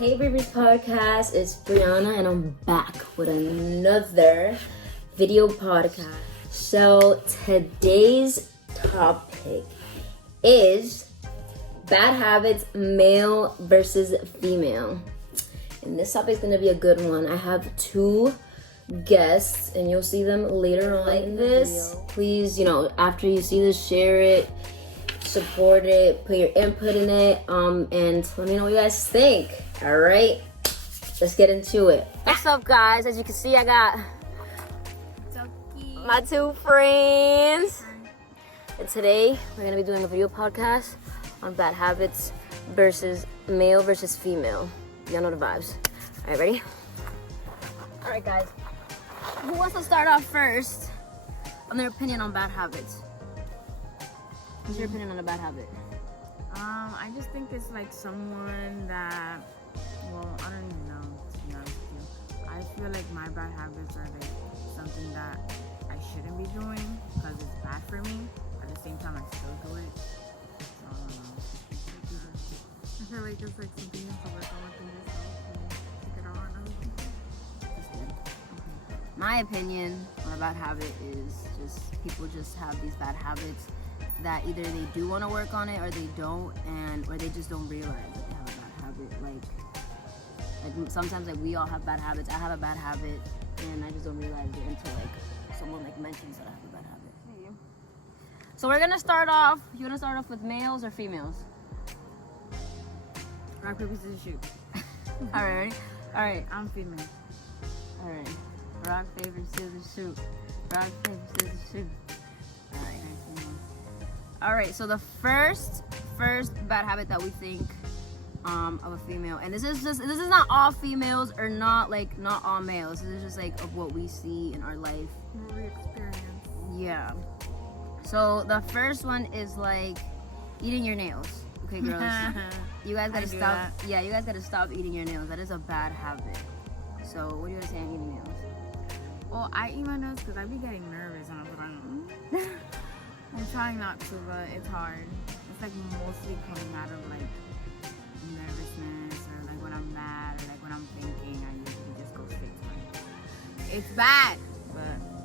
Hey Bri Bri Podcast, it's Brianna and I'm back with another video podcast. So today's topic is bad habits, male versus female. And this topic is going to be a good one. I have two guests and you'll see them later on in this. Please, after you see this, share it, support it, put your input in it, and let me know what you guys think. All right, let's get into it. What's up, guys? As you can see, I got my two friends, and today we're gonna be doing a video podcast on bad habits versus male versus female. Y'all know the vibes. All right, ready? All right, guys. Who wants to start off first on their opinion on bad habits? What's your opinion on a bad habit? I just think it's like someone that, I don't even know, to be honest with you. I feel like my bad habits are like something that I shouldn't be doing because it's bad for me. At the same time, I still do it. So, I don't know. I feel like it's like something you have to work on within yourself and take it on. That's good. My opinion on a bad habit is just people just have these bad habits that either they do want to work on it or they don't, or they just don't realize that they have a bad habit. Like sometimes we all have bad habits. I have a bad habit and I just don't realize it until someone mentions that I have a bad habit. So we're gonna start off. You wanna start off with males or females? Rock, paper, scissors, shoot. All right. All right. I'm female. All right. Rock, paper, scissors, shoot. Rock, paper, scissors, shoot. All right. All right. So the first bad habit that we think of a female, and this is not all females or not all males. This is just of what we see in our life. What we experience. Yeah. So the first one is eating your nails. Okay, girls. You guys gotta stop. That. Yeah, you guys gotta stop eating your nails. That is a bad habit. So what do you guys say on eating nails? Well, I eat my nails because I be getting nervous when I put on them. I'm trying not to, but it's hard. It's mostly coming out of nervousness or when I'm mad or when I'm thinking. I usually just go straight to my nails. It's bad, but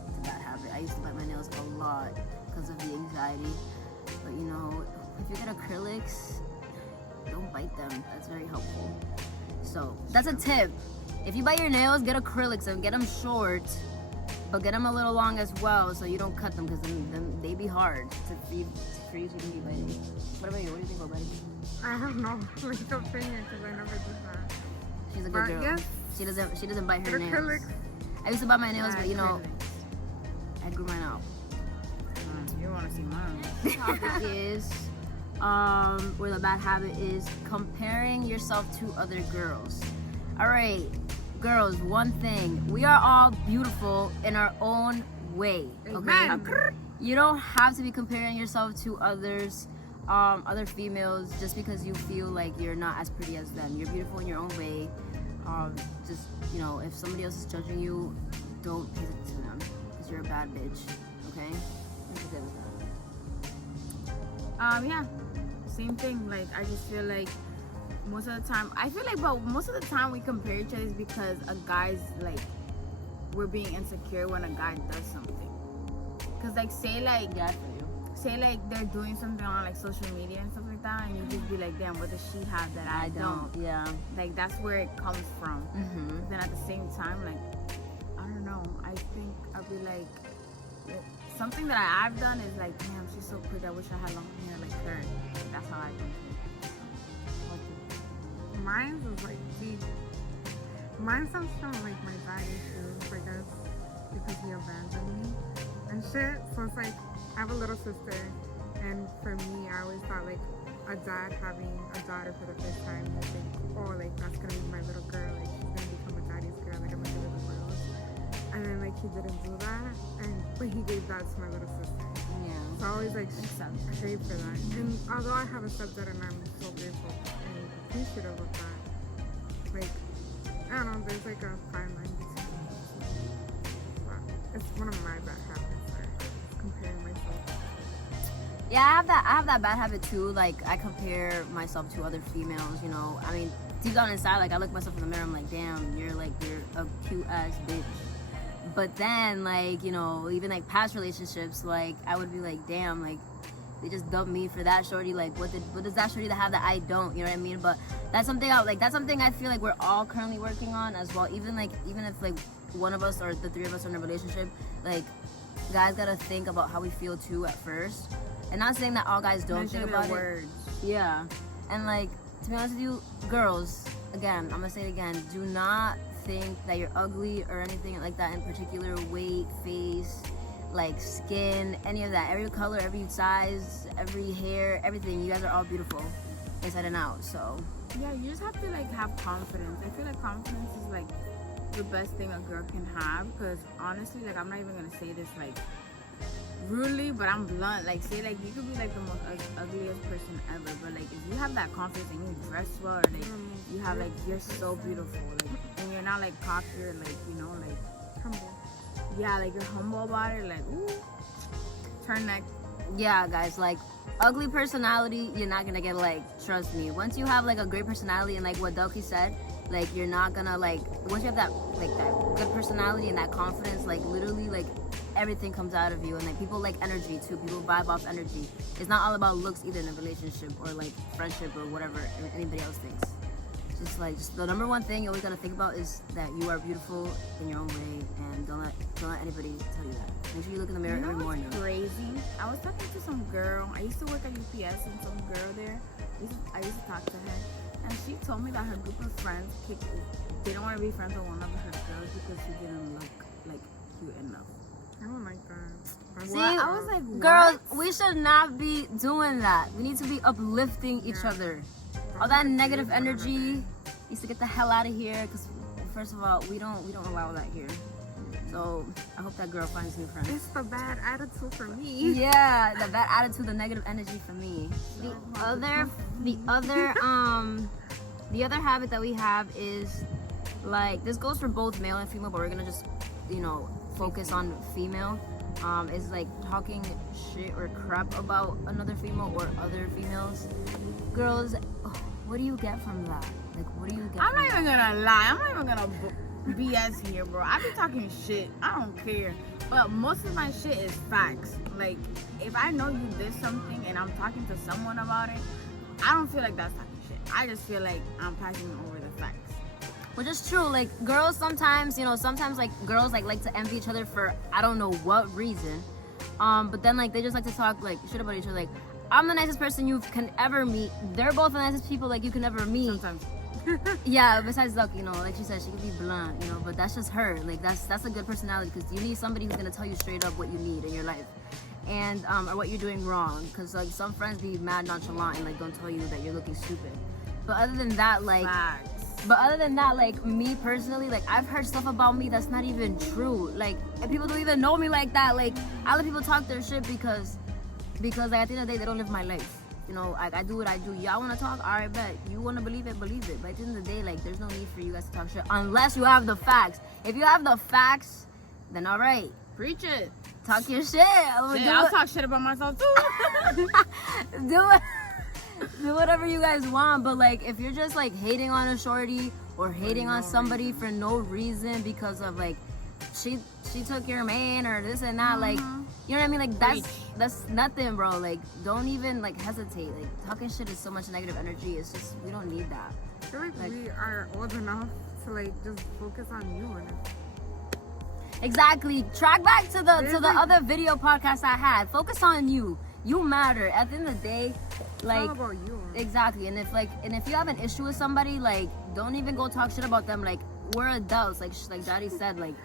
it's a bad habit. I used to bite my nails a lot because of the anxiety. But if you get acrylics, don't bite them. That's very helpful. So that's a tip. If you bite your nails, get acrylics and get them short, but get them a little long as well so you don't cut them because then they be hard for you to be biting. What about you? What do you think about biting? I have no opinion because I never did that. She's a good But girl. yes, She doesn't bite her nails. acrylics. I used to bite my nails, but acrylics. I grew mine out. You want to see mine? The topic is where the bad habit is comparing yourself to other girls. All right, girls, one thing, we are all beautiful in our own way. Okay, Amen. you don't have to be comparing yourself to others, other females, just because you feel like you're not as pretty as them. You're beautiful in your own way. Just if somebody else is judging you, don't pay attention to them because you're a bad bitch. Okay, what's your with that? Yeah, same thing. I just feel like most of the time, but most of the time we compare each other is because a guy's we're being insecure when a guy does something. Cause say Yeah, for you. say they're doing something on social media and stuff like that, and you just be like, damn, what does she have that I don't? Yeah. That's where it comes from. Mm-hmm. Then at the same time, I don't know. I think I'll be something that I've done is damn, she's so pretty. I wish I had long hair like her. That's how I think. Mine is deep. Mine comes from my dad issues, I guess, because he abandoned me and shit. So it's I have a little sister, and for me, I always thought a dad having a daughter for the first time, I think, oh, that's gonna be my little girl, she's gonna become a daddy's girl, I'm gonna give her the world. And then he didn't do that, but he gave that to my little sister. Yeah. So I always crave for that. And although I have a stepdad and I'm so grateful and appreciative of that, I don't know, there's a fine line between them. But it's one of my bad habits, comparing myself. Yeah, I have that bad habit too. I compare myself to other females, deep down inside, like I look myself in the mirror, I'm like, damn, you're a cute ass bitch. But then, like, you know, even like past relationships, like I would be like, damn, like they just dumped me for that shorty. Like, what does that shorty have that I don't? You know what I mean? But that's something I feel like we're all currently working on as well. Even if like one of us or the three of us are in a relationship, like guys gotta think about how we feel too at first. And not saying that all guys don't think about words. it. Yeah. And like, to be honest with you, girls, again, I'm gonna say it again, do not think that you're ugly or anything like that in particular. Weight, face, like skin, any of that. Every color, every size, every hair, everything. You guys are all beautiful inside and out. So yeah, you just have to like have confidence. I feel like confidence is like the best thing a girl can have, because honestly, like I'm not even gonna say this like rudely, but I'm blunt. Like, say like you could be like the most ugliest person ever, but like if you have that confidence and you dress well, or like you have like, you're so beautiful, like, and you're not like cocky or like, you know, like Humble. yeah, like you're humble about it, like ooh, turn neck. yeah, guys, like ugly personality, you're not gonna get like, trust me. Once you have like a great personality, and like what Doki said, like you're not gonna like, once you have that good personality and that confidence, like literally like everything comes out of you. And like people like energy too. People vibe off energy. It's not all about looks either in a relationship or like friendship or whatever anybody else thinks. Just the number one thing you always gotta think about is that you are beautiful in your own way, and don't let anybody tell you that. Make sure you look in the mirror every morning. Crazy. I was talking to some girl. I used to work at UPS, and some girl there. I used to talk to her, and she told me that her group of friends didn't want to be friends with one of her girls because she didn't look like cute enough. I don't like that. See, I was like, what? girls, we should not be doing that. We need to be uplifting each other. All that negative energy needs to get the hell out of here, because first of all, we don't allow that here. So I hope that girl finds new friends. It's the bad attitude for me. Yeah, the bad attitude, the negative energy for me. The other habit that we have is like, this goes for both male and female, but we're gonna just, you know, focus on female. Is like talking shit or crap about another female or other females. Girls, what do you get from that? Like, what do you get? I'm not even gonna lie. I'm not even gonna BS here, bro. I be talking shit. I don't care. But most of my shit is facts. Like, if I know you did something and I'm talking to someone about it, I don't feel like that's talking shit. I just feel like I'm passing over the facts. Which is true. Like, girls sometimes, you know, like girls like to envy each other for I don't know what reason. But then like they just like to talk like shit about each other. Like, I'm the nicest person you can ever meet. They're both the nicest people like you can ever meet. Sometimes. Yeah, besides Duck, you know, like she said, she could be blunt, you know, but that's just her. Like, that's a good personality, because you need somebody who's gonna tell you straight up what you need in your life, and or what you're doing wrong. Because like some friends be mad nonchalant and like don't tell you that you're looking stupid. But other than that, like. Facts. But other than that, like me personally, like I've heard stuff about me that's not even true. Like, and people don't even know me like that. Like, I let people talk their shit because like at the end of the day, they don't live my life. You know, I do what I do. Y'all want to talk? All right, bet. You want to believe it? Believe it. But at the end of the day, like, there's no need for you guys to talk shit unless you have the facts. If you have the facts, then all right. Preach it. Talk your shit. I'll talk shit about myself too. Do whatever you guys want, but like if you're just like hating on a shorty or hating on somebody for no reason because of like she took your man or this and that, like, you know what I mean? Like that's nothing, bro. Like, don't even like hesitate. Like, talking shit is so much negative energy. It's just, we don't need that. I feel like we are old enough to like just focus on you and Exactly. Track back to the other video podcast I had. Focus on you. You matter. At the end of the day, like, it's all about you. Exactly. And if you have an issue with somebody, like, don't even go talk shit about them. Like, we're adults. Like Daddy said, like,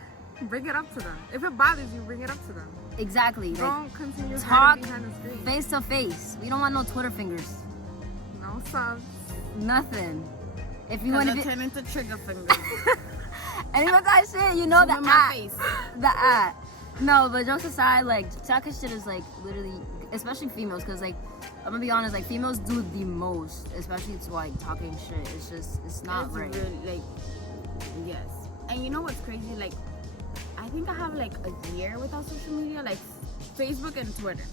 bring it up to them. If it bothers you, bring it up to them. Exactly. Don't like, continue talk behind the screen. face to face. We don't want no Twitter fingers. No subs. Nothing. If you want to turn into trigger fingers. and you know that shit, you know, the at. Face. The at. No, but jokes aside, like, talking shit is like literally, especially females, because like, I'm gonna be honest, like, females do the most, especially to like talking shit. It's not right. Really, like, yes. And you know what's crazy? Like, I think I have like a year without social media, like Facebook and Twitter.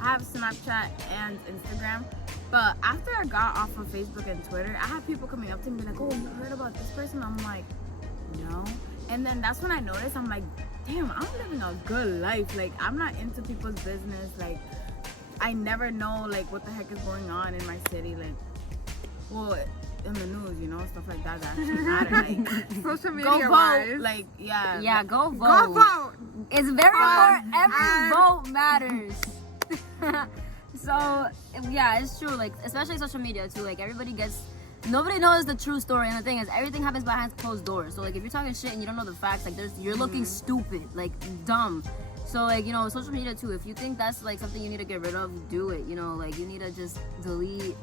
I have Snapchat and Instagram, But after I got off of Facebook and Twitter, I had people coming up to me like, oh, you heard about this person? I'm like, no. And then that's when I noticed, I'm like, damn, I'm living a good life. Like, I'm not into people's business. Like, I never know, like, what the heck is going on in my city. Like, well, in the news, you know, stuff like that actually matter. Like, social media go vote. wise. Like, yeah. Yeah, go vote. Go vote. It's very important. Every vote matters. So, yeah, it's true. Like, especially social media, too. Like, nobody knows the true story. And the thing is, everything happens behind closed doors. So, like, if you're talking shit and you don't know the facts, like, you're looking stupid, like, dumb. So, like, you know, social media, too. If you think that's, like, something you need to get rid of, do it. You know, like, you need to just delete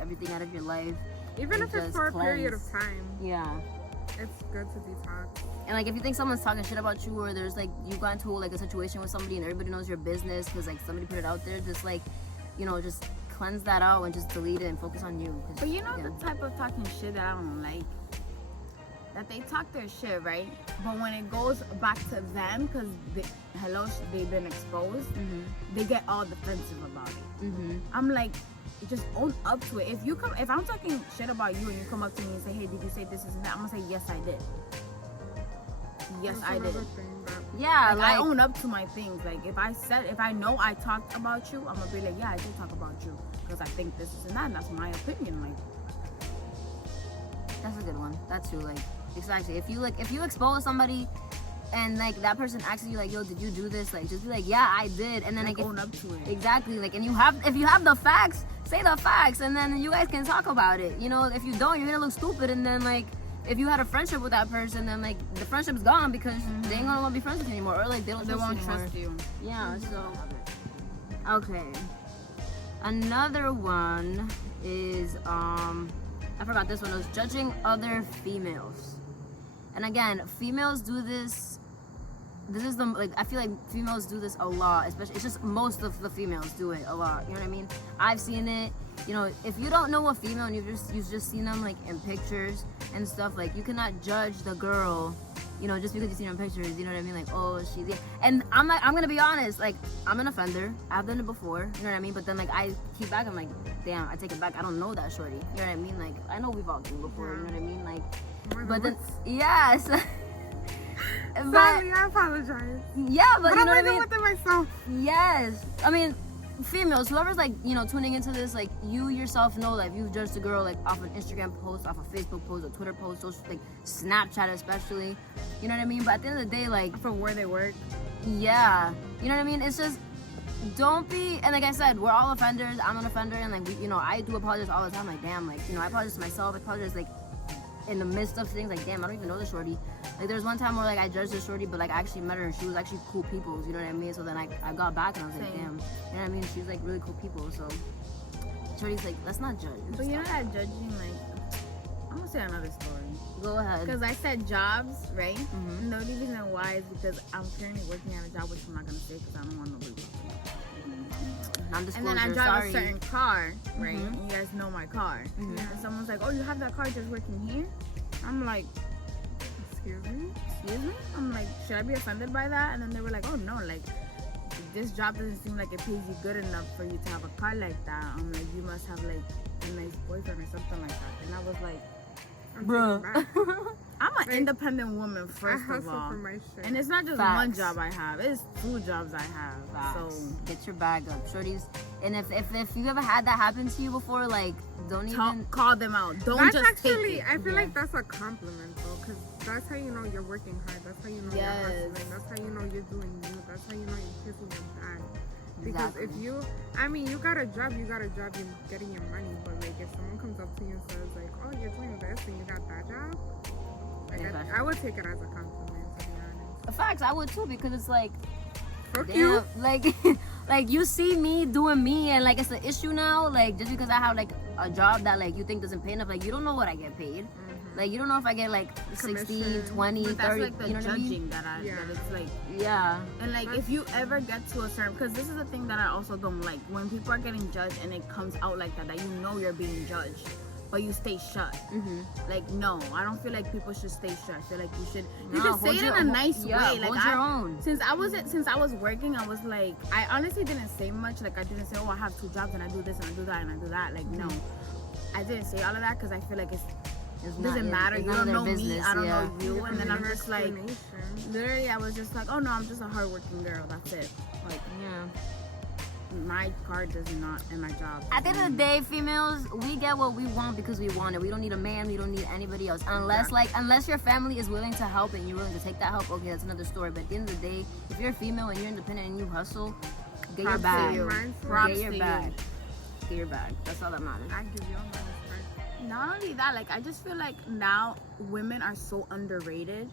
everything out of your life. Even if it's for a period of cleanse. time. Yeah. It's good to detox. And like if you think someone's talking shit about you, or there's like you got into like a situation with somebody and everybody knows your business because like somebody put it out there, just like, you know, just cleanse that out and just delete it and focus on you. But you know the type of talking shit that I don't like? That they talk their shit, right? But when it goes back to them, because they've been exposed, they get all defensive about it. I'm like, just own up to it. If I'm talking shit about you and you come up to me and say, hey, did you say this and that? I'm gonna say, yes, I did. Yes, I did. Yeah, like I own up to my things. Like if I know I talked about you, I'm gonna be like, yeah, I did talk about you because I think this is and that. And that's my opinion. Like that's a good one. That's true. Like exactly. If you expose somebody and like that person asks you like, yo, did you do this? Like just be like, yeah, I did. And then like own up to it. Exactly. Like if you have the facts, say the facts, and then you guys can talk about it. You know, if you don't, you're gonna look stupid. And then like if you had a friendship with that person, then like the friendship's gone because they ain't gonna want to be friends with you anymore, or like they won't trust you. Yeah. So okay. Another one is I forgot this one. It was judging other females. And again, females do this. This is the like I feel like females do this a lot, especially it's just most of the females do it a lot. You know what I mean? I've seen it. You know, if you don't know a female and you've just seen them like in pictures and stuff, like you cannot judge the girl, you know, just because you see her in pictures. You know what I mean? Like, oh, she's yeah. And I'm gonna be honest, like I'm an offender. I've done it before. You know what I mean? But then like I keep back. I'm like, damn, I take it back. I don't know that shorty. You know what I mean? Like I know we've all done it before. You know what I mean? Like, but then yes. Sorry, I apologize. Yeah, but you know what I mean? With it myself. Yes. I mean, females, whoever's like, you know, tuning into this, like you yourself know that if you've judged a girl like off an Instagram post, off a Facebook post, a Twitter post, social, like Snapchat especially, you know what I mean? But at the end of the day, like for where they work. Yeah. You know what I mean? It's just don't be, and like I said, we're all offenders. I'm an offender, and like we, you know, I do apologize all the time. Like damn, like you know, I apologize to myself. I apologize like in the midst of things. Like damn, I don't even know the shorty. Like there's one time where like I judged the shorty, but like I actually met her and she was actually cool people. You know what I mean? So then I got back and I was like, damn, you know what I mean? She's like really cool people. So shorty's like, let's not judge. But you know that judging, like I'm gonna say another story. Go ahead. Because I said jobs, right? And the only reason why is because I'm currently working at a job which I'm not gonna say because I don't want nobody to and then I drive a certain car, right? And you guys know my car. And someone's like, oh, you have that car just working here? I'm like, excuse me? I'm like, should I be offended by that? And then they were like, oh no, like this job doesn't seem like it pays you good enough for you to have a car like that. I'm like, you must have like a nice boyfriend or something like that. And I was like, bruh. I'm an independent woman, first of all. And it's not just one job I have, it's 2 jobs I have. Facts. So get your bag up, shorties. And if you ever had that happen to you before, like don't even call them out. Don't that's just actually, take it. I feel like that's a compliment though, because that's how you know you're working hard. That's how you know you're hustling. That's how you know you're doing you. That's how you know you're kissing your bag. Because if you got a job, you're getting your money. But like if someone comes up to you and says like, oh, you're doing this and you got that job, like I would take it as a compliment, to be honest. Facts, I would too, because it's like, fuck damn, you. like, like you see me doing me, and like it's an issue now. Like just because I have like a job that like you think doesn't pay enough, like you don't know what I get paid. Like you don't know if I get like 16, 20, but that's 30. Like the you know judging what I mean? that it's like And like if you ever get to a certain, because this is the thing that I also don't like when people are getting judged and it comes out like that you know you're being judged. but you stay shut. Like, no, I don't feel like people should stay shut. I feel like you should say it in a nice way. Like, hold your own. Since I was working, I was like, I honestly didn't say much. Like, I didn't say, oh, I have 2 jobs and I do this and I do that and I do that. Like, no, I didn't say all of that because I feel like it doesn't matter. You don't know me, I don't know you. And then I'm just like, literally, I was just like, oh no, I'm just a hardworking girl. That's it. Like, my card does not, and my job. At the end of the day, females, we get what we want because we want it. We don't need a man. We don't need anybody else. Unless your family is willing to help and you're willing to take that help. Okay, that's another story. But at the end of the day, if you're a female and you're independent and you hustle, get your bag. Get your bag. Get your bag. That's all that matters. I give you all my respect. Not only that, like, I just feel like now women are so underrated.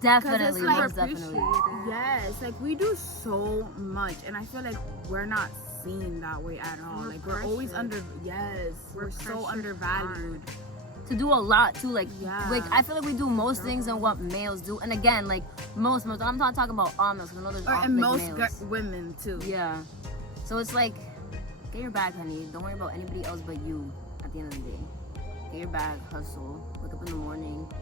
Definitely, like, most definitely. Yes, like, we do so much, and I feel like we're not seen that way at all. Like, we're always we're so undervalued. To do a lot too, like I feel like we do most things than what males do. And again, like most I'm not talking about all males, because I know there's all, and like, most males. women too. Yeah. So it's like, get your bag, honey. Don't worry about anybody else but you. At the end of the day, get your bag, hustle, wake up in the morning,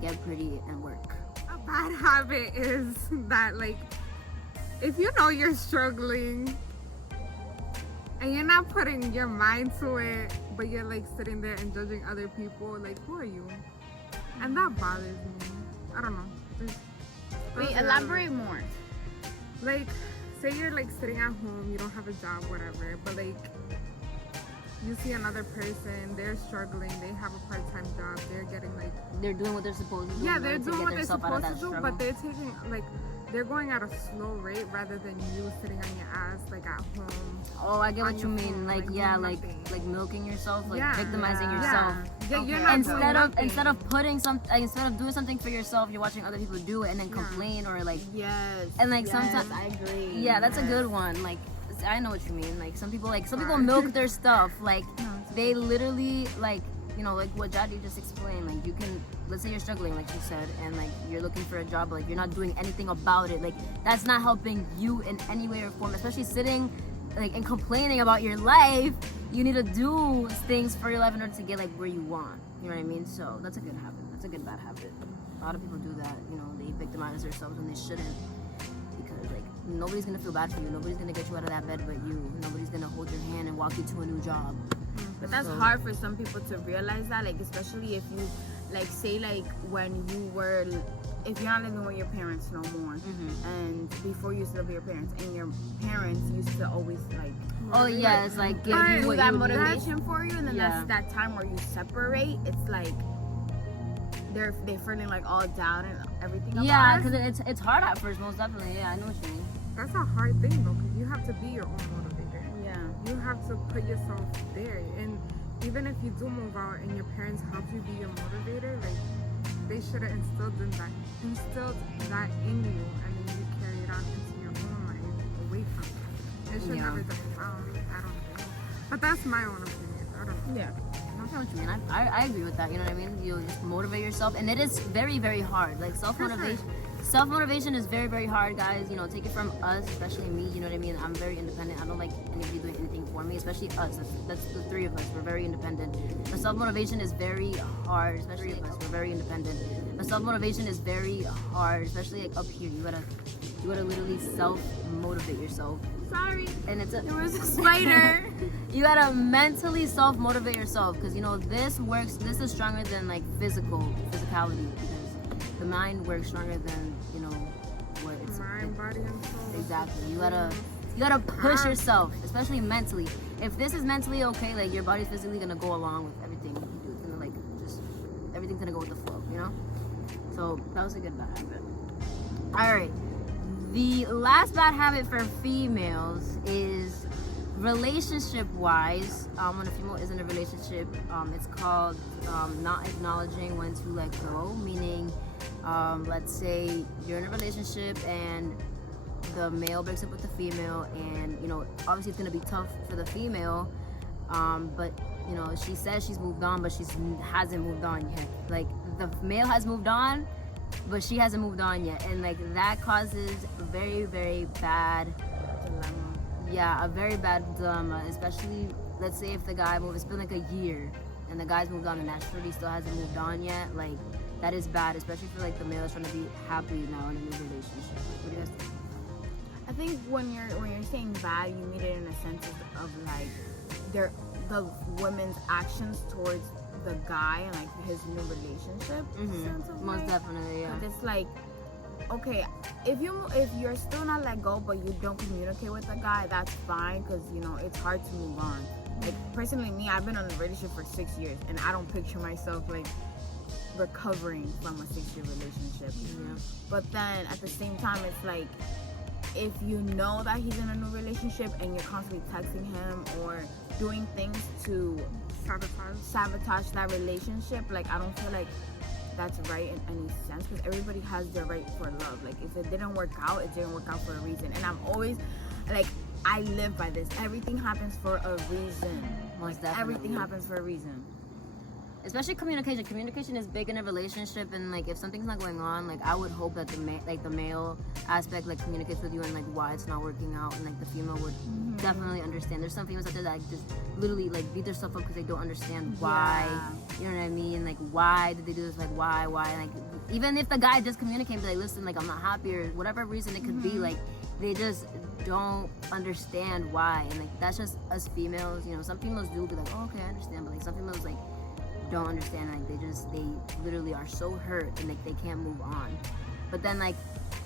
get pretty, and work. A bad habit is that, like, if you know you're struggling and you're not putting your mind to it, but you're like sitting there and judging other people, like, who are you? And that bothers me. I don't know. Wait, elaborate more. Like, say you're like sitting at home, you don't have a job, whatever, but like you see another person, they're struggling, they have a part-time job, they're getting like, they're doing what they're supposed to do. yeah, they're doing what they're supposed to do, struggle. but they're taking, like, they're going at a slow rate rather than you sitting on your ass, like, at home. Oh, I get what you mean. Phone, Like, doing like nothing. milking yourself, like Yeah. victimizing Yeah. yourself. Yeah, Okay. you're not Instead doing of nothing. instead of doing something for yourself, you're watching other people do it and then complain, or like, Yes. and like yes, sometimes, I agree. yeah, that's a good one. Like, I know what you mean. Like, some people milk their stuff. Like, they literally, like, you know, like what Jadi just explained. Like, you can, let's say you're struggling, like she said, and like you're looking for a job, but like you're not doing anything about it. Like, that's not helping you in any way or form. Especially sitting, like, and complaining about your life. You need to do things for your life in order to get like where you want. You know what I mean? So that's a good habit. That's a good bad habit. A lot of people do that. You know, they victimize themselves when they shouldn't. Because like nobody's gonna feel bad for you. Nobody's gonna get you out of that bed but you. Nobody's gonna hold your hand and walk you to a new job. But that's hard for some people to realize that, like, especially if you, like, say, like, when you were, if you're not living with your parents no more, and before you used to live with your parents, and your parents used to always, like, Oh yeah, it's like give give you you what that you need. motivation for you, and then Yeah. that's that time where you separate. It's like they're feeling like all down and everything. Yeah, about because it's hard at first, most definitely. Yeah, I know what you mean. That's a hard thing though, because you have to be your own motivator. yeah. You have to put yourself there, and even if you do move out and your parents help you be your motivator, like, they should have instilled that in you, and then you carry it on into your own life away from it. It should never done. I don't know, but that's my own opinion. I don't know. Yeah. I know what you mean. I agree with that. You know what I mean? You just motivate yourself, and it is very, very hard. Like, self-motivation is very, very hard, guys. You know, take it from us, especially me. You know what I mean? I'm very independent. I don't like anybody doing anything for me, especially us. That's the three of us. We're very independent. But self-motivation is very hard, especially us. We're very independent. But self-motivation is very hard, especially like up here. You gotta literally self-motivate yourself. Sorry. And there was a spider. You gotta mentally self-motivate yourself, because you know this is stronger than like physicality, because the mind works stronger than, you know, what it's Mind, body, and soul. exactly. You gotta push yourself, especially mentally. If this is mentally okay, like, your body's physically gonna go along with everything you do. It's gonna, like, just everything's gonna go with the flow, you know. So that was a good bad habit. All right. The last bad habit for females is relationship-wise. When a female is in a relationship, it's called not acknowledging when to let go. Meaning, let's say you're in a relationship and the male breaks up with the female, and you know, obviously it's gonna be tough for the female. But you know, she says she's moved on, but she hasn't moved on yet. Like, the male has moved on, but she hasn't moved on yet, and like that causes a very, very bad dilemma. Yeah, a very bad dilemma, especially let's say if the guy moved. It's been like a year, and the guy's moved on and that shorty still hasn't moved on yet, like, that is bad, especially for like the male is trying to be happy now in a new relationship. Like, what do you guys think? I think when you're saying bad, you mean it in a sense of like the women's actions towards the guy and like his new relationship. Sense of Most way. definitely, yeah. 'Cause it's like, okay, if you're still not let go, but you don't communicate with the guy, that's fine, because you know it's hard to move on. Like personally, me, I've been in a relationship for 6 years, and I don't picture myself like recovering from a 6-year relationship. Yeah. But then at the same time, it's like, if you know that he's in a new relationship and you're constantly texting him or doing things to sabotage that relationship, like I don't feel like that's right in any sense, because everybody has their right for love. Like if it didn't work out, it didn't work out for a reason. And I'm always like, I live by this. Everything happens for a reason. Most definitely. Everything happens for a reason. Especially communication. Communication is big in a relationship, and like if something's not going on, like I would hope that the male aspect like communicates with you and like why it's not working out, and like the female would definitely understand. There's some females out there that like, just literally like beat themselves up because they don't understand why. Yeah. You know what I mean? Like why did they do this? Like why? Like even if the guy does communicate, be like, listen, like I'm not happy or whatever reason it could be, like they just don't understand why, and like that's just us females. You know, some females do be like, oh, okay, I understand, but like some females like don't understand, like they literally are so hurt and like they can't move on. But then like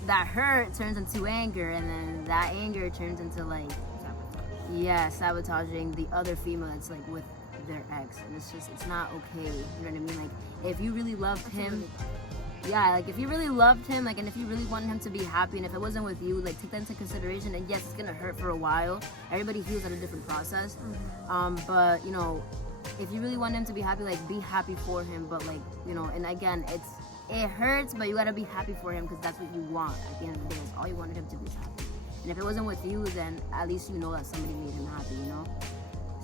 that hurt turns into anger, and then that anger turns into like sabotaging the other female that's like with their ex, and it's not okay. You know what I mean? Like if you really loved him, like if you really loved him, like, and if you really wanted him to be happy, and if it wasn't with you, like take that into consideration. And yes, it's gonna hurt for a while. Everybody heals at a different process. But you know, if you really want him to be happy, like be happy for him. But like, you know, and again, it hurts, but you gotta be happy for him, because that's what you want. At the end of the day, that's all you wanted him to be, is happy. And if it wasn't with you, then at least you know that somebody made him happy, you know.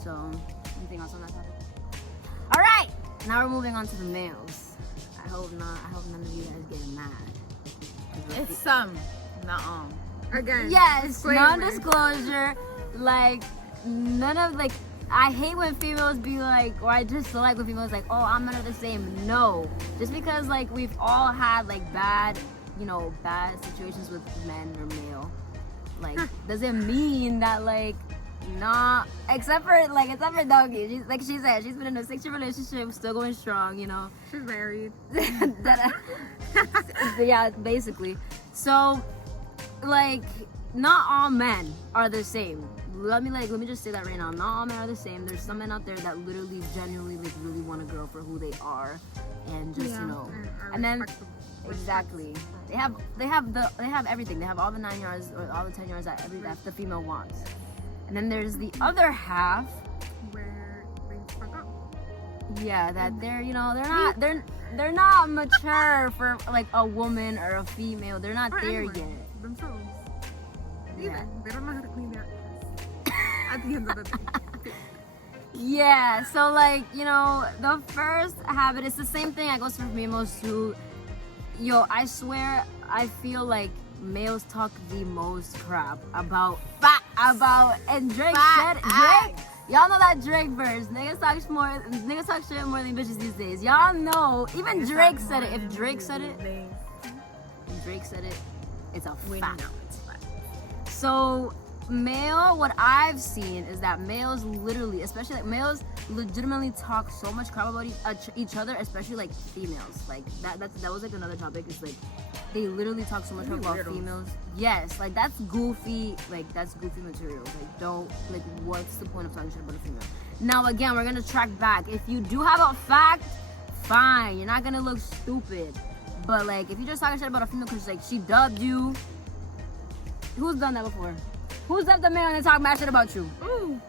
So anything else on that topic? All right, now we're moving on to the males. I hope none of you guys get mad. It's some, not all. Again. Yes, disclaimer. non-disclosure. Like none of like. I hate when females be like, or I just feel like when females like, oh, I'm none of the same. No, just because like we've all had like bad situations with men or male, like doesn't mean that like not. Except for Doggy. She said, she's been in a 6-year relationship, still going strong. You know, She's married. Yeah, basically. So, like, not all men are the same. Let me just say that right now. Not all men are the same. There's some men out there that literally, genuinely, like, really want a girl for who they are, and just you know, and then exactly, they have everything. They have all the 9 yards or all the 10 yards that the female wants. And then there's the other half where they fuck up. Yeah, that they're not mature for like a woman or a female. They're not Or there anyone, yet. themselves. Yeah. Either. They don't know how to clean their ass. At the end of the day. Yeah, so like, you know, the first habit, it's the same thing that goes for females too. Yo, I swear, I feel like males talk the most crap about and Drake said Drake. Y'all know that Drake verse. Niggas talk shit more than bitches these days. Y'all know. Even Drake said it. If Drake said it, it's a fact. So what I've seen is that males literally, especially like males, legitimately talk so much crap about each other, especially like females. Like that was like another topic. Is like they literally talk so much crap about females. Yes, like that's goofy. Like that's goofy material. Like don't like. What's the point of talking shit about a female? Now again, we're gonna track back. If you do have a fact, fine. You're not gonna look stupid. But like if you're just talking shit about a female because like she dubbed you. Who's done that before? Who's dubbed the man and they talk mad shit about you? Ooh.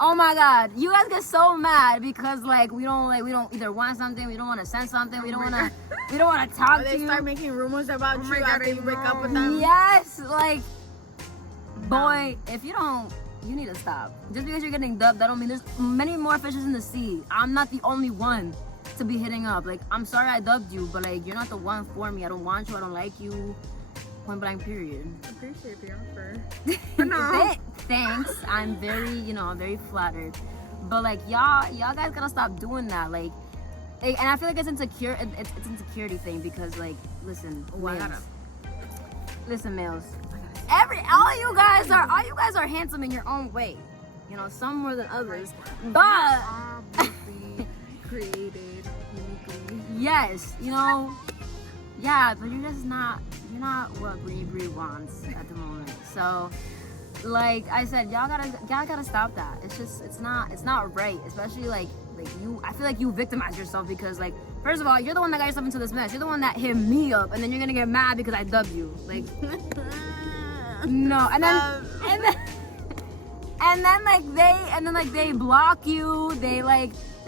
Oh my god, you guys get so mad because like we don't either want something, we don't want to send something, we don't want to talk to you. They start making rumors about you after you break up with them. Yes, like boy, if you don't, you need to stop. Just because you're getting dubbed, that don't mean there's many more fishes in the sea. I'm not the only one to be hitting up. Like I'm sorry I dubbed you, but like you're not the one for me. I don't want you. I don't like you. Point blank. Period. Appreciate the offer. But no. Thanks. I'm very, I'm very flattered. But like y'all guys gotta stop doing that. Like, and I feel like it's insecure. It's insecurity thing because like, listen, males. All you guys are handsome in your own way. You know, some more than others. But obviously created uniquely. Yes, you know. Yeah, but you're not what Bri Bri wants at the moment. So, like I said, y'all gotta stop that. It's not right. Especially like you. I feel like you victimize yourself because like, first of all, you're the one that got yourself into this mess. You're the one that hit me up, and then you're gonna get mad because I dubbed you. Like, no, and then they block you. They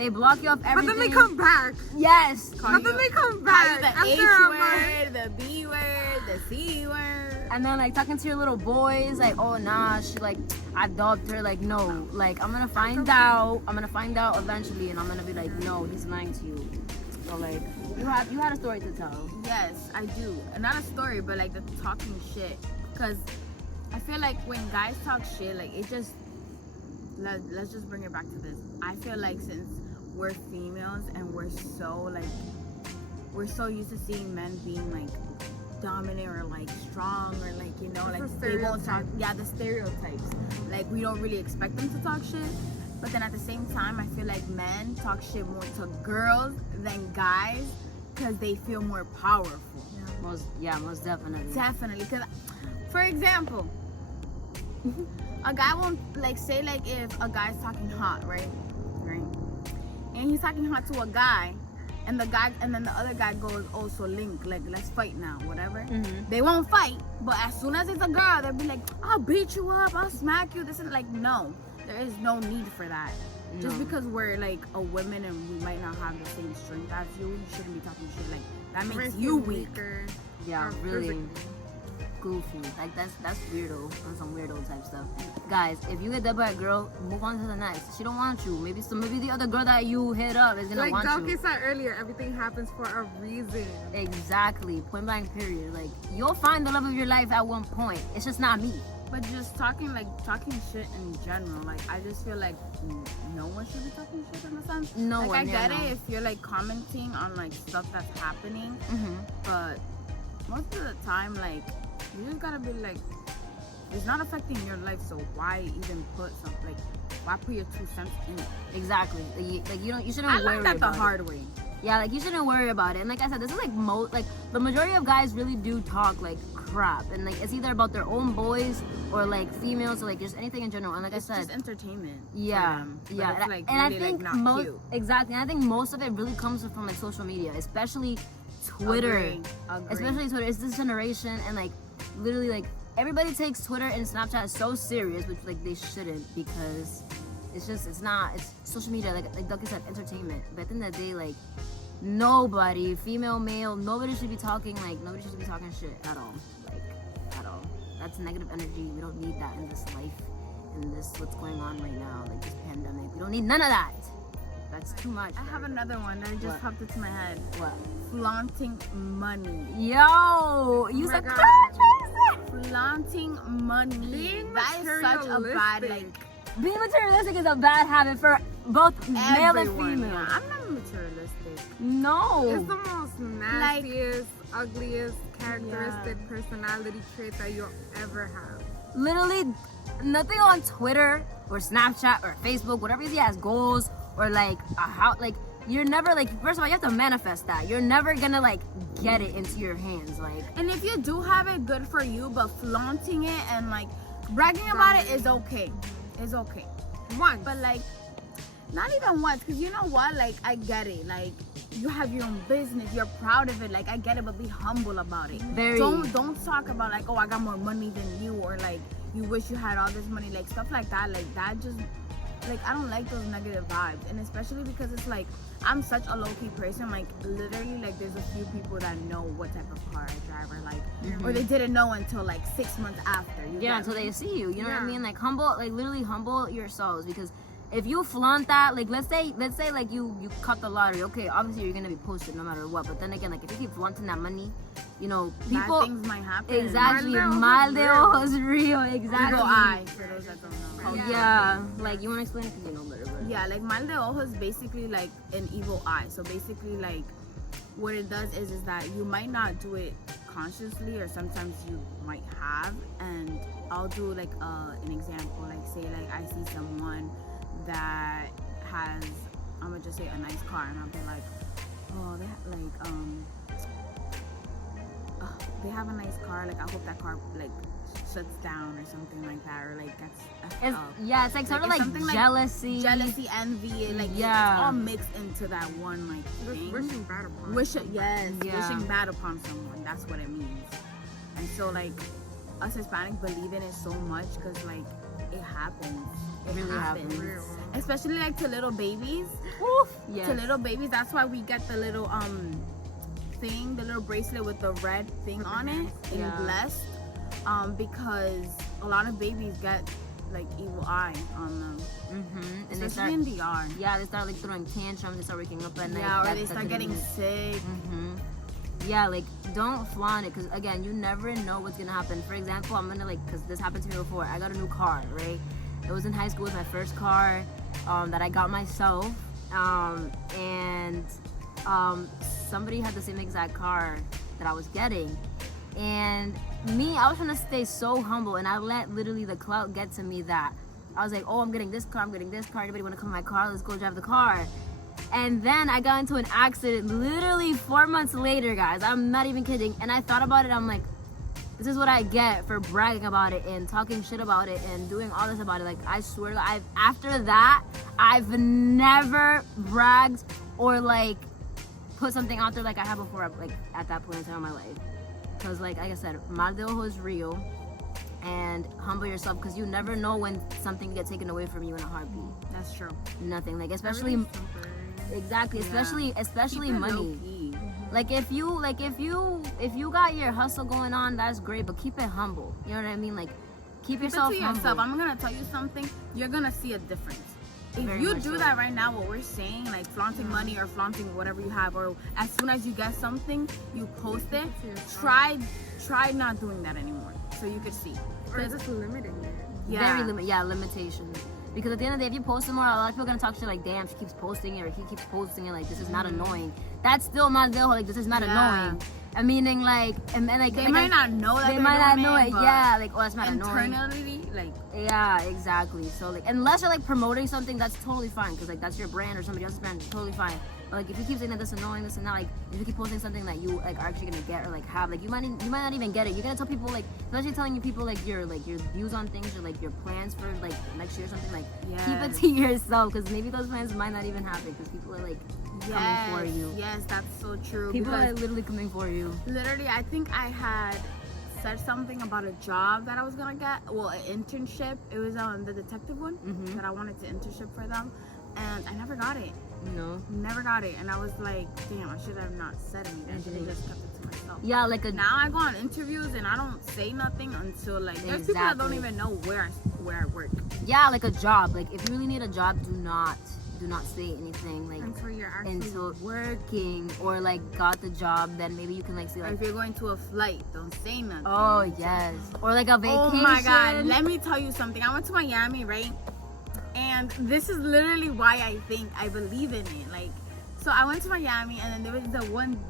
block you off everything. But then they come back. Yes. But then they come back. The H word, the B word, the C word. And then like talking to your little boys, like, oh nah, she like I dubbed her. Like, no, like I'm gonna find out eventually, and I'm gonna be like, no, he's lying to you. So like you had a story to tell. Yes, I do. Not a story, but like the talking shit. Cause I feel like when guys talk shit, like it just let's just bring it back to this. I feel like since we're females and we're so used to seeing men being like dominant or like strong or like, you know, like they won't talk. Yeah, the stereotypes. Like we don't really expect them to talk shit. But then at the same time, I feel like men talk shit more to girls than guys because they feel more powerful. Most definitely. Definitely. Because, for example, a guy won't like say like if a guy's talking hot, right? And he's talking hot to a guy, and then the other guy goes, oh, so link, like let's fight now, whatever. Mm-hmm. They won't fight, but as soon as it's a girl, they'll be like, I'll beat you up, I'll smack you. This is like, no, there is no need for that. No. Just because we're like a woman and we might not have the same strength as you, you shouldn't be talking shit like that. Makes you weaker. Yeah, really goofy. Like that's weirdo on some weirdo type stuff. Guys, if you get dubbed by a girl, move on to the next. She don't want you. Maybe the other girl that you hit up is gonna want you. Like Doki said earlier, everything happens for a reason. Exactly. Point blank period. Like you'll find the love of your life at one point. It's just not me. But just talking shit in general, like I just feel like no one should be talking shit in a sense. No like, one. I get it if you're like commenting on like stuff that's happening, but most of the time, like you just gotta be like, it's not affecting your life, so why even put why put your 2 cents in it? Exactly. Like you shouldn't. I worry learned that the about hard it. way. Yeah, like you shouldn't worry about it. And like I said, this is like the majority of guys really do talk like crap, and like it's either about their own boys or like females or like just anything in general. And like it's I said, just entertainment. Yeah, yeah. It's, like, and really, I think like, not cute. Exactly. And I think most of it really comes from like social media, especially Twitter. Agree. Especially Twitter. It's this generation, and like literally like everybody takes Twitter and Snapchat so serious, which like they shouldn't, because it's social media, like Ducky said, entertainment. But at the end of the day, like nobody, female, male, nobody should be talking shit at all. Like at all. That's negative energy. We don't need that in this life, in this what's going on right now, like this pandemic. We don't need none of that. That's too much. I have another one that just popped into my head. What? Flaunting money. Yo, use a flaunting money. That is such a bad, like, being materialistic is a bad habit for both male and female. Yeah, I'm not materialistic. No. It's the most nastiest, ugliest characteristic personality trait that you'll ever have. Literally, nothing on Twitter or Snapchat or Facebook, whatever he has goals or like you're never like, first of all, you have to manifest that. You're never gonna like get it into your hands, like. And if you do have it, good for you. But flaunting it and like bragging about it is okay. It's okay. Once. But like, not even once, because you know what? Like, I get it. Like, you have your own business. You're proud of it. Like, I get it, but be humble about it. Don't talk about like, oh, I got more money than you, or like, you wish you had all this money. Like, stuff like that. Like, that just, like, I don't like those negative vibes. And especially because it's like, I'm such a low-key person. Like, literally, like, there's a few people that know what type of car I drive, or like, or they didn't know until like 6 months after. Until they see you. You know what I mean? Like, literally humble yourselves, because if you flaunt that, like let's say like you cut the lottery, okay, obviously you're gonna be posted no matter what. But then again, like if you keep flaunting that money, you know, people, bad things might happen. exactly, mal de ojos real, exactly. Evil eye, for those that don't know. Yeah, like you wanna explain it because you know better. But. Yeah, like mal de ojos is basically like an evil eye. So basically, like what it does is that you might not do it consciously, or sometimes you might have. And I'll do like an example. Like say like I see someone that has, I'm gonna just say a nice car, and I'll be like, oh, they have a nice car, like I hope that car like shuts down or something like that, or like gets it's like sort of like jealousy, envy, like it's all mixed into that one like thing. Wishing bad upon Wishing bad upon someone, that's what it means. And so like us Hispanic believe in it so much because like it happens. It really happens. Especially like to little babies. Oof, yes. To little babies, that's why we get the little thing, the little bracelet with the red thing on it, in blessed, because a lot of babies get like evil eye on them, and especially in DR. Yeah, they start like throwing tantrums, they start waking up at night. Yeah, or they start getting sick. Yeah, like don't flaunt it, because again, you never know what's gonna happen. For example, I'm gonna like, because this happened to me before. I got a new car, right? It was in high school. It was my first car that I got myself, and somebody had the same exact car that I was getting, and I was trying to stay so humble, and I let literally the clout get to me that I was like, oh, I'm getting this car, anybody want to come in my car, let's go drive the car. And then I got into an accident literally 4 months later, guys. I'm not even kidding. And I thought about it, I'm like, this is what I get for bragging about it and talking shit about it and doing all this about it. Like, I swear, after that, I've never bragged or like put something out there like I have before, like at that point in time in my life. Because like I said, mal de ojo is real, and humble yourself, because you never know when something gets taken away from you in a heartbeat. That's true. Nothing, like especially especially money. Like if you got your hustle going on, that's great, but keep it humble. You know what I mean? Like keep yourself humble. I'm gonna tell you something. You're gonna see a difference. If you do that right now, what we're saying, like flaunting money or flaunting whatever you have, or as soon as you get something, you post it. Try not doing that anymore, so you could see. Or just limiting it. Yeah. Limitations. Because at the end of the day, if you post it more, a lot of people are gonna talk shit like, damn, she keeps posting it, or he keeps posting it, like this is not annoying. That's still mal de ojo, like this is not annoying. I meaning like, and like they might not know that. They might not know it. Yeah, like, oh, that's not annoying. Internally, like. Yeah, exactly. So like, unless you're like promoting something, that's totally fine, because like that's your brand or somebody else's brand, totally fine. But like if you keep saying that this is annoying, this and that, like if you keep posting something that you like are actually gonna get or like have, like you might not even get it. You're gonna tell people, like especially telling you people like your views on things or like your plans for like next year or something, like keep it to yourself, because maybe those plans might not even happen, because people are like coming for you. Yes, that's so true. People are literally coming for you. Literally, I think I had said something about a job that I was gonna get. Well, an internship. It was on the detective one that I wanted to internship for them, and I never got it. No. Never got it, and I was like, damn, I should have not said anything. I should have just kept it to myself. Yeah, like now I go on interviews and I don't say nothing until like there's people that don't even know where I work. Yeah, like a job. Like if you really need a job, do not say anything like until you're actually working or like got the job. Then maybe you can like say like, or if you're going to a flight, don't say nothing. Oh yes, or like a vacation. Oh my god, let me tell you something. I went to Miami, right? And this is literally why I believe in it. Like, so I went to Miami, and then there was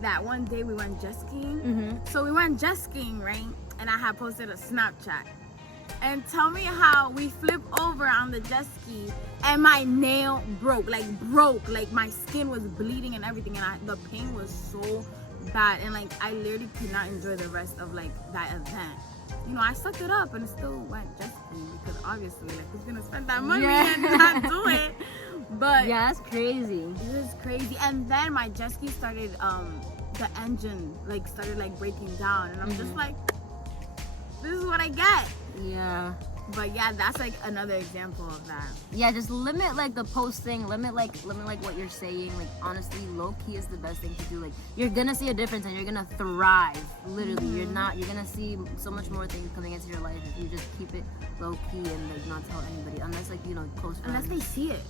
that one day we went jet skiing. So we went jet skiing, right? And I had posted a Snapchat. And tell me how we flipped over on the jet ski, and my nail broke. Like my skin was bleeding and everything, and the pain was so bad, and like I literally could not enjoy the rest of like that event. You know, I sucked it up and still went jet skiing, because obviously, like, who's gonna spend that money and not do it? But yeah, that's crazy. It was crazy. And then my jet ski started, the engine started breaking down, and I'm just like, this is what I get. Yeah. But yeah, that's like another example of that. Yeah, just limit like the posting, limit like what you're saying. Like honestly, low key is the best thing to do. Like you're gonna see a difference and you're gonna thrive. Literally, you're gonna see so much more things coming into your life if you just keep it low key and like not tell anybody, unless like close friends. Unless they see it.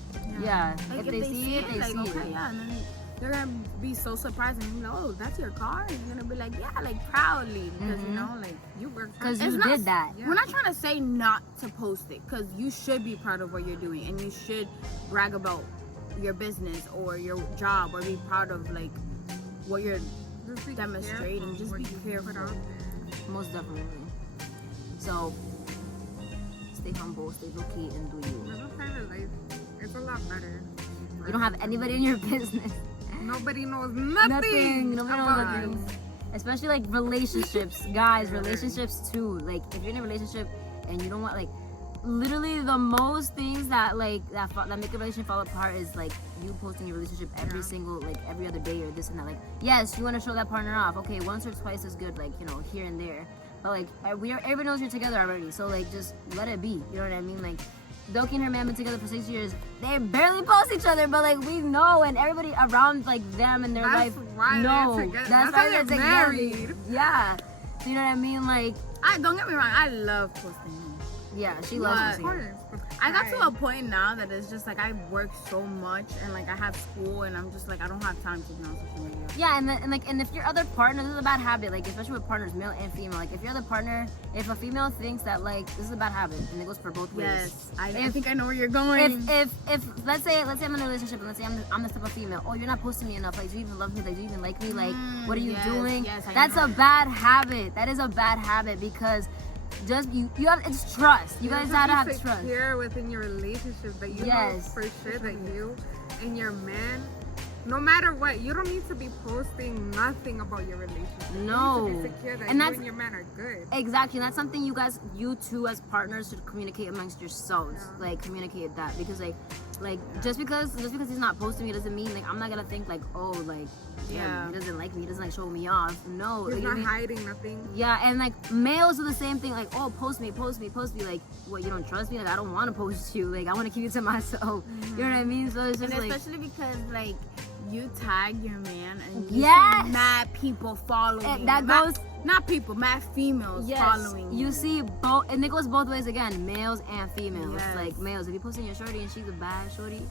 Yeah, like if they see it, they like, see okay, it. yeah, and then they're gonna be so surprised and be like, oh, that's your car? And you're gonna be like, yeah, like proudly because like You work because you did that. We're not trying to say not to post it because you should be proud of what you're doing and you should brag about your business or your job or be proud of like what you're demonstrating. Just be careful. Most definitely. So stay humble, stay low key, and do you. Live a private life. It's a lot better. You don't have anybody in your business. Nobody knows nothing. Nobody knows nothing. Especially like relationships, guys. Relationships too. Like if you're in a relationship and you don't want like, literally the most things that like that make a relationship fall apart is like you posting your relationship every single like every other day or this and that. Like yes, you want to show that partner off. Okay, once or twice is good. Like here and there. But like everybody knows you're together already. So like just let it be. You know what I mean? Like. Doki and her man been together for 6 years. They barely post each other, but like we know, and everybody around like them and their life know. That's why they're married. Yeah, so you know what I mean? Like, don't get me wrong, I love posting. Yeah, she loves posting. I got to a point now that it's just like I work so much and like I have school and I'm just like I don't have time to be on social media. Yeah, and if your other partner, this is a bad habit, like especially with partners, male and female. Like if your other partner, if a female thinks that like this is a bad habit, and it goes for both ways. Yes, I think I know where you're going. If let's say I'm in a relationship and let's say I'm this type of female. Oh, you're not posting me enough. Like, do you even love me? Like, do you even like me? Like, what are you doing? Yes, that's a bad habit. That is a bad habit because. Just you have it's trust. You guys gotta have trust. Secure within your relationship that you know for sure that you and your man, no matter what, you don't need to be posting nothing about your relationship. No, you need to be secure that and you and your man are good. Exactly, and that's something you two as partners should communicate amongst yourselves. Yeah. Like communicate that because just because he's not posting me doesn't mean like I'm not gonna think like oh like he doesn't like me, he doesn't like show me off. No, he's like, not hiding nothing. Yeah, and like males do the same thing. Like oh post me. Like what, you don't trust me? Like I don't want to post you. Like I want to keep it to myself. You know what I mean? So it's just and like especially because like you tag your man and see you mad people following. That goes. Not people, mad females following you. See both, and it goes both ways again, males and females. Yes. Like males, if you're posting your shorty and she's a bad shorty, do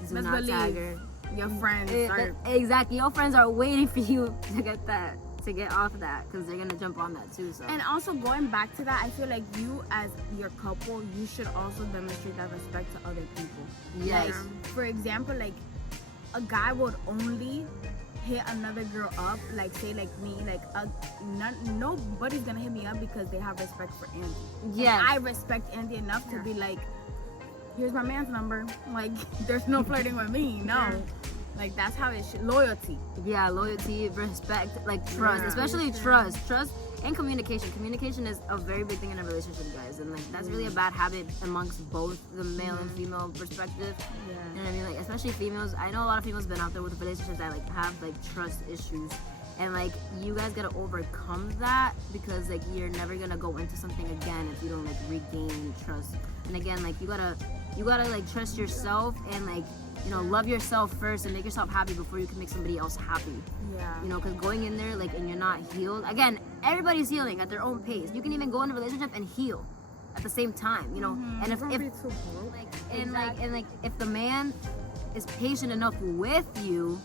let's not believe tag her. Your friends are exactly. Your friends are waiting for you to get off of that because they're gonna jump on that too. So. And also going back to that, I feel like you as your couple, you should also demonstrate that respect to other people. Yes. Like, for example, like a guy would only hit another girl up, like say like me, like nobody's gonna hit me up because they have respect for Andy. Yeah, I respect Andy enough to be like, here's my man's number. Like there's no flirting with me. No, like that's how it should. Loyalty. Yeah, loyalty, respect, like trust, especially trust and communication. Communication is a very big thing in a relationship, guys, and like that's really a bad habit amongst both the male and female perspective. Yeah. You know what I mean? Like especially females. I know a lot of females been out there with relationships that like have like trust issues, and like you guys gotta overcome that because like you're never gonna go into something again if you don't like regain trust. And again, like you gotta like trust yourself and like love yourself first and make yourself happy before you can make somebody else happy. Yeah. Because going in there like and you're not healed. Again, everybody's healing at their own pace. You can even go in a relationship and heal at the same time. And if if the man is patient enough with you,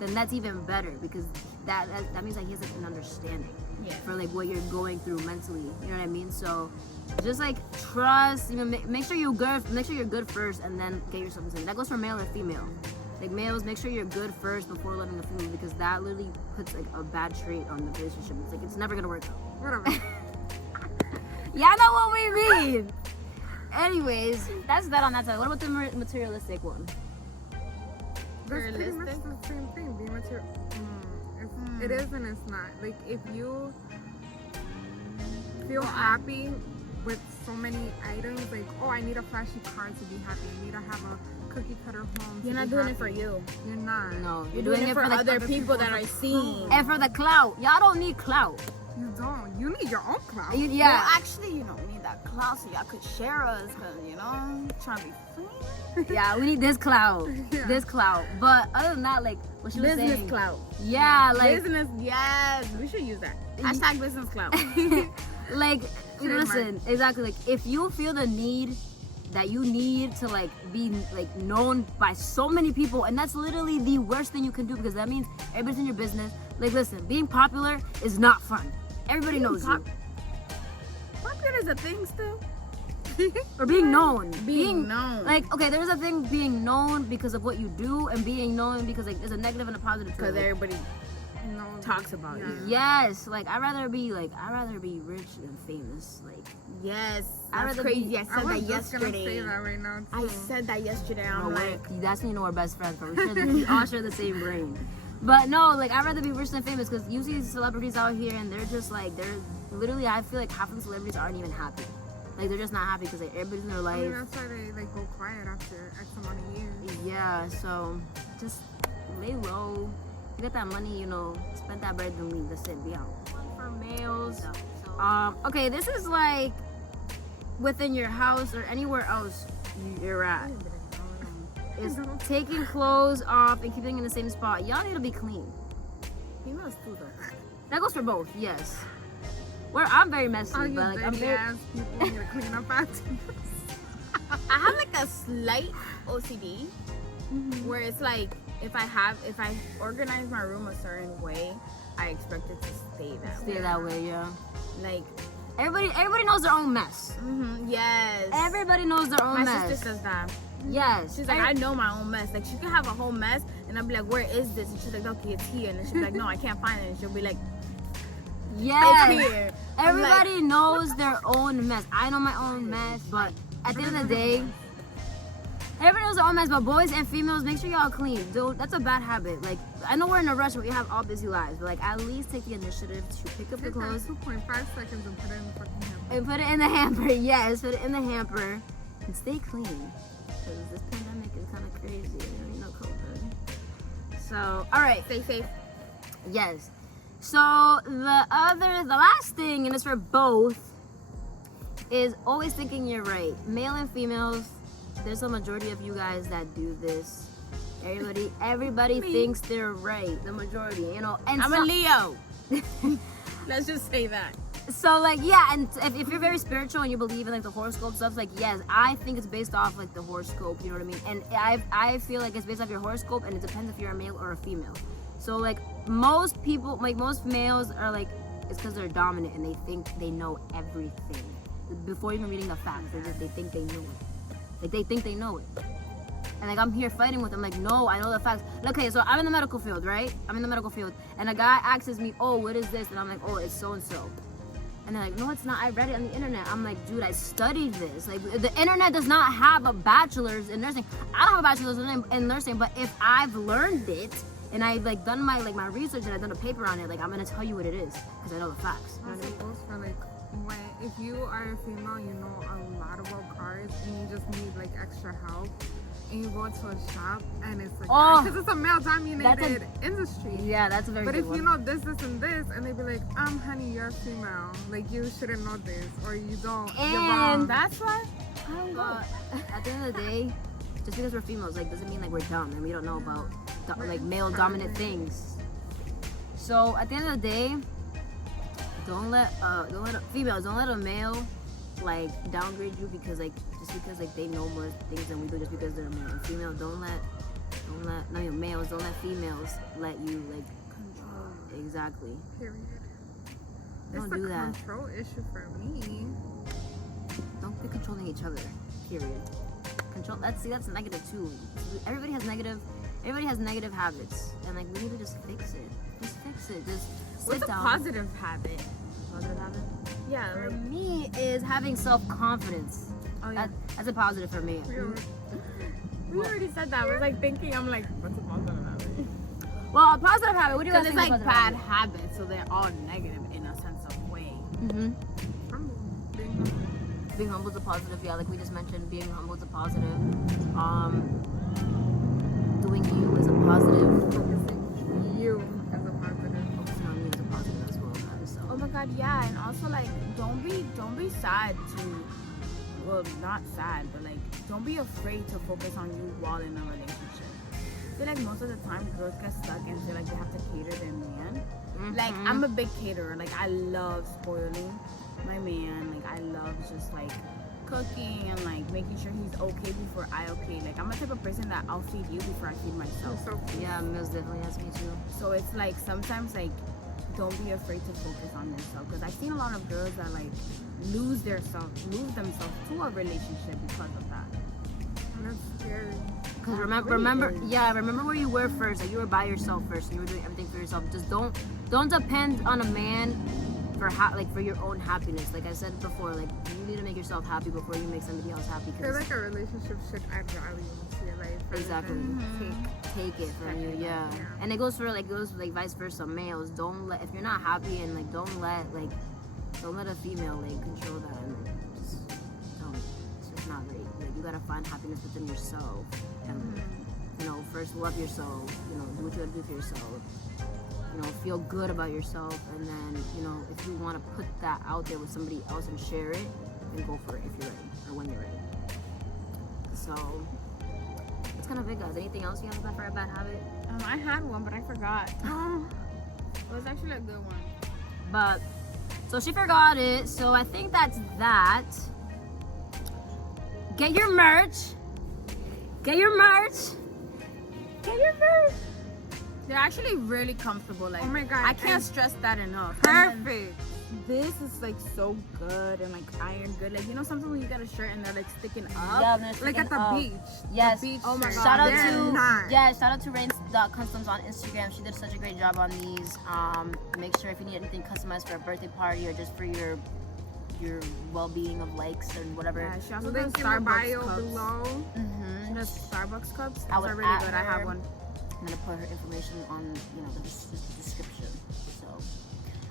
then that's even better because that means like he has like an understanding for like what you're going through mentally. You know what I mean? So just like trust. Make sure you're good first, and then get yourself into it. That goes for male and female. Like males, make sure you're good first before loving a female because that literally puts like a bad trait on the relationship. It's like it's never gonna work out. Whatever. Y'all know what we mean. Anyways, that's that on that side. What about the materialistic one? That's pretty much the same thing. Being material. It is and it's not. Like if you feel happy with so many items, like I need a flashy car to be happy. I need to have a cookie cutter home. You're not doing it for you. You're not. No, you're doing it for other people that are seeing. And for the clout. Y'all don't need clout. You don't. You need your own clout. Yeah. Well, actually, you know, we need that clout so y'all could share us, because, you know, trying to be famous. Yeah, we need this clout. Yeah. This clout. But other than that, like, what she was Business saying. clout. Yeah, like. Business, yes. We should use that. Hashtag business clout. Like, Trademark. listen, exactly. Like, if you feel the need that you need to, like, be, like, known by so many people, and that's literally the worst thing you can do, because that means everybody's in your business. Like, listen, being popular is not fun. Everybody knows you. Popular is a thing still. Or being known. Being known. Like, okay, there's a thing being known because of what you do, and being known because, like, there's a negative and a positive to Because it. everybody No. talks about you. Yes, like, I'd rather be rich than famous. Like, Yes. I'd That's rather crazy. be- I I said was that just gonna say yesterday. that right now. I too. said that yesterday. I'm no, like, that's when you know we're best friends, but we all share the same brain. But no, like, I'd rather be rich than famous, because you see celebrities out here and they're just like, they're literally, I feel like half of the celebrities aren't even happy. Like, they're just not happy because, like, everybody's in their I mean, life. that's why they like go quiet after X amount of years. Yeah, so just lay low. You get that money, you know, spend that bread and leave. That's it. Be out. For males. Okay, this is like within your house or anywhere else you're at. Is taking clothes off and keeping in the same spot. Y'all need to be clean. females too though. That goes for both, yes. Where I'm very messy, All you but like I'm dirty very ass people need to clean up after. I have like a slight OCD where it's like if I organize my room a certain way, I expect it to stay that stay way. that way, yeah. Like, Everybody knows their own mess. yes. Everybody knows their own My mess. sister says that. Yes. She's like, I know my own mess. Like, she can have a whole mess, and I'll be like, where is this? And she's like, okay, it's here. And then she'll be like, no, I can't find it. And she'll be like, Yes. it's here. I'm Everybody like, knows their own mess. I know my own mess, but at the end of the day, everybody knows their own mess. But boys and females, make sure y'all clean. Dude, that's a bad habit. Like, I know we're in a rush, but we have all busy lives. But like, at least take the initiative to pick up the Take that clothes 2.5 seconds and put it in the fucking hamper. and put it in the hamper. Yes, put it in the hamper and stay clean. Because this pandemic is kind of crazy. You know, COVID. So, all right. stay safe. Yes. So the last thing, and it's for both, is always thinking you're right. Male and females, there's a majority of you guys that do this. Everybody thinks they're right. The majority, you know. And I'm so, a Leo. Let's just say that. so like, yeah, and if you're very spiritual and you believe in like the horoscope stuff, like, yes, I think it's based off like the horoscope, you know what I mean? And I feel like it's based off your horoscope, and it depends if you're a male or a female. So like most people, like most males are like, it's because they're dominant and they think they know everything before even reading the facts. They think they know it. Like, they think they know it. And like, I'm here fighting with them, like, no, I know the facts. Okay, so I'm in the medical field, right? I'm in the medical field, and a guy asks me, oh, what is this? And I'm like, oh, it's so and so. And they're like, no, it's not. I read it on the internet. I'm like, dude, I studied this. Like, the internet does not have a bachelor's in nursing. I don't have a bachelor's in nursing, but if I've learned it and I've like done my research and I've done a paper on it, like, I'm gonna tell you what it is because I know the facts. You know what I Also mean? goes for like if you are a female, you know a lot about cars and you just need like extra help, and you go to a shop and it's like, Oh, because it's a male-dominated that's industry. Yeah, that's a very But good if one. you know this, and this, and they be like, honey, you're a female. Like, you shouldn't know this, or you don't. You're wrong. And That's why I don't go. at the end of the day, just because we're females, like, doesn't mean like we're dumb and we don't know about like male dominant things. So at the end of the day, don't let females, don't let a male like downgrade you because like just because like they know more things than we do just because they're a male. And female, males, don't let females let you like Control. exactly. Period. Don't It's do a that. control issue for me. Don't be controlling each other. Period. Control. That's negative too. Everybody has negative habits, and like we need to just fix it. Just fix it. Just sit What's a down. positive habit? Positive habit? Yeah. For Like, me is having self-confidence. oh yeah. That's a positive for me. We already said that. I was like thinking. I'm like, what's a positive habit? Well, a positive habit. What do you guys Because think? it's like bad habits, so they're all negative in a sense of way. Mm-hmm. Being Being humble is a positive. Yeah, like we just mentioned, being humble is a positive. Doing you is a positive. focusing you as a positive. Focusing on you is a positive as well, guys. So. Oh my God, sad to, well, not sad, but like, don't be afraid to focus on you while in a relationship. I feel like most of the time girls get stuck and feel like they have to cater their man. Like, I'm a big caterer. Like, I love spoiling my man. Like, I love just like cooking and like making sure he's okay before I okay. Like, I'm the type of person that I'll feed you before I feed myself. So Yeah, Mills definitely has me too. So it's like sometimes like don't be afraid to focus on yourself, because I've seen a lot of girls that like lose themselves to a relationship because of that. that's scary. Because Really remember is. where you were first. Like, you were by yourself first, and you were doing everything for yourself. Just don't depend on a man for for your own happiness. Like I said before, like, you need to make yourself happy before you make somebody else happy. I feel like a relationship should add value to your life. rather Exactly. than Take it from you, yeah. And it goes vice versa. Males, don't let, if you're not happy, and like don't let a female like control that, and like, just don't. It's just not right. Like, you gotta find happiness within yourself, and you know, first love yourself. You know, do what you gotta do for yourself. You know, feel good about yourself, and then, you know, if you want to put that out there with somebody else and share it, then go for it if you're ready, or when you're ready. So it's kind of big, guys. Anything else you have about for a bad habit? I had one, but I forgot. It was actually a good one. But so she forgot it. So I think that's that. Get your merch. Get your merch. Get your merch. They're actually really comfortable. Like, Oh my God, I can't and stress that enough. And then Perfect. this is like so good and like iron good. Like, you know, sometimes when you get a shirt and they're like sticking up. Yeah, they're Like sticking at the up. beach. Yes. The beach Oh my shirt. God. Shout out They're to not. shout out to Rains.customs on Instagram. She did such a great job on these. Make sure if you need anything customized for a birthday party or just for your well-being of likes and whatever. Yeah, she also does Link in the Starbucks bio cups. below. She does Starbucks cups. I Those would are really at good. I have her. one. I'm gonna put her information on, you know, the description. So,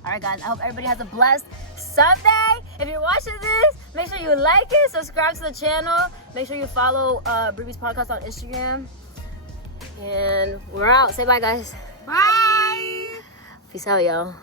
all right, guys. I hope everybody has a blessed Sunday. If you're watching this, make sure you like it, subscribe to the channel. Make sure you follow Bri Bri's Podcast on Instagram. And we're out. Say bye, guys. Bye. Peace out, y'all.